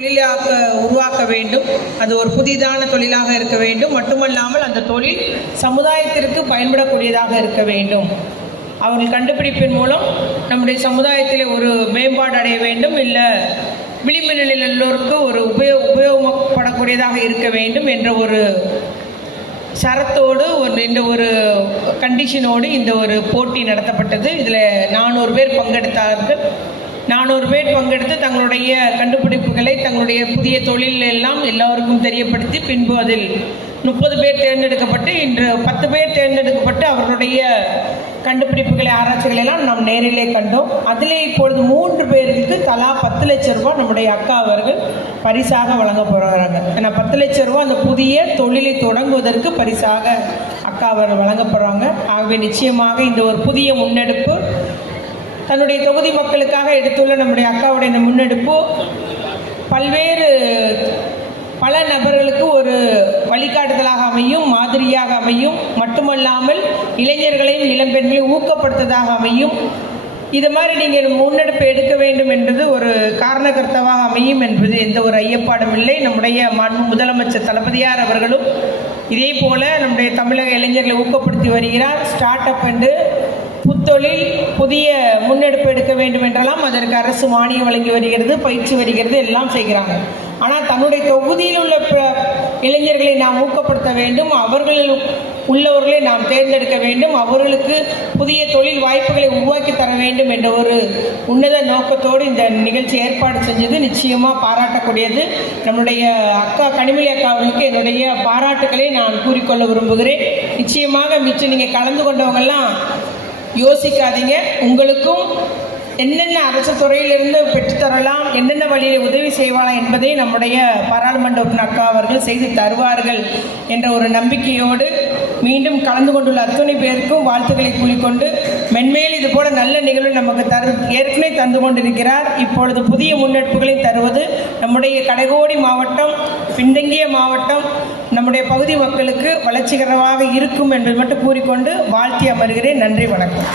தொழிலாக உருவாக்க வேண்டும். அது ஒரு புதிதான தொழிலாக இருக்க வேண்டும். மட்டுமல்லாமல் அந்த தொழில் சமுதாயத்திற்கு பயன்படக்கூடியதாக இருக்க வேண்டும். அவர்கள் கண்டுபிடிப்பின் மூலம் நம்முடைய சமுதாயத்தில் ஒரு மேம்பாடு அடைய வேண்டும், இல்லை விளிம்பு நிலையில் எல்லோருக்கும் ஒரு உபயோகப்படக்கூடியதாக இருக்க வேண்டும் என்ற ஒரு ஷரத்தோடு இந்த ஒரு கண்டிஷனோடு இந்த ஒரு போட்டி நடத்தப்பட்டது. இதில் 400 பேர் பங்கெடுத்தார்கள். 400 பேர் பங்கெடுத்து தங்களுடைய கண்டுபிடிப்புகளை, தங்களுடைய புதிய தொழில் எல்லாம் எல்லோருக்கும் தெரியப்படுத்தி, பின்பு அதில் 30 பேர் தேர்ந்தெடுக்கப்பட்டு, இன்று 10 பேர் தேர்ந்தெடுக்கப்பட்டு அவர்களுடைய கண்டுபிடிப்புகளை, ஆராய்ச்சிகளை எல்லாம் நாம் நேரிலே கண்டோம். அதிலே இப்பொழுது 3 பேருக்கு தலா 10 லட்சம் ரூபாய் நம்முடைய அக்கா அவர்கள் பரிசாக வழங்க போகிறாங்க. ஏன்னா 10 லட்சம் ரூபாய் அந்த புதிய தொழிலை தொடங்குவதற்கு பரிசாக அக்கா அவர்கள் வழங்க போகிறாங்க. ஆகவே நிச்சயமாக இந்த ஒரு புதிய முன்னெடுப்பு தன்னுடைய தொகுதி மக்களுக்காக எடுத்துள்ள நம்முடைய அக்காவுடைய இந்த முன்னெடுப்பு பல நபர்களுக்கு ஒரு வழிகாட்டுதலாக அமையும், மாதிரியாக அமையும். மட்டுமல்லாமல் இளைஞர்களையும் இளம்பெண்களையும் ஊக்கப்படுத்துவதாக அமையும். இது மாதிரி நீங்கள் முன்னெடுப்பு எடுக்க வேண்டும் என்பது ஒரு காரணகர்த்தாவாக அமையும் என்பது எந்த ஒரு ஐயப்பாடும் இல்லை. நம்முடைய முதலமைச்சர் தளபதியார் அவர்களும் இதே போல நம்முடைய தமிழக இளைஞர்களை ஊக்கப்படுத்தி வருகிறார். ஸ்டார்ட் அப் என்று புத்தொழில், புதிய முன்னெடுப்பு எடுக்க வேண்டும் என்றெல்லாம் அதற்கு அரசு மானியம் வழங்கி வருகிறது, பயிற்சி வருகிறது, எல்லாம் செய்கிறாங்க. ஆனால் தன்னுடைய தொகுதியில் உள்ள இளைஞர்களை நாம் ஊக்கப்படுத்த வேண்டும், அவர்களில் உள்ளவர்களை நாம் தேர்ந்தெடுக்க வேண்டும், அவர்களுக்கு புதிய தொழில் வாய்ப்புகளை உருவாக்கி தர வேண்டும் என்ற ஒரு உன்னத நோக்கத்தோடு இந்த நிகழ்ச்சி ஏற்பாடு செஞ்சது நிச்சயமாக பாராட்டக்கூடியது. நம்முடைய அக்கா கனிமொழி அக்கா அவர்களுக்கு என்னுடைய பாராட்டுக்களை நான் கூறிக்கொள்ள விரும்புகிறேன். நிச்சயமாக மிச்சம் நீங்கள் கலந்து கொண்டவங்கெல்லாம் யோசிக்காதீங்க. உங்களுக்கும் என்னென்ன அரசு துறையிலிருந்து பெற்றுத்தரலாம், என்னென்ன வழியில் உதவி செய்வாலாம் என்பதை நம்முடைய பாராளுமன்ற உறுப்பினர் அக்கா அவர்கள் செய்து தருவார்கள் என்ற ஒரு நம்பிக்கையோடு மீண்டும் கலந்து கொண்டுள்ள அத்தனை பேருக்கும் வாழ்த்துக்களை கூறிக்கொண்டு, மென்மேல் இது போல நல்ல நிகழ்வு நமக்கு ஏற்கனவே தந்து கொண்டிருக்கிறார். இப்பொழுது புதிய முன்னெடுப்புகளை தருவது நம்முடைய கடைகோடி மாவட்டம், பின்தங்கிய மாவட்டம், நம்முடைய பகுதி மக்களுக்கு வளர்ச்சிகரமாக இருக்கும் என்பது மட்டும் கூறிக்கொண்டு வாழ்த்தி அமர்கிறேன். நன்றி, வணக்கம்.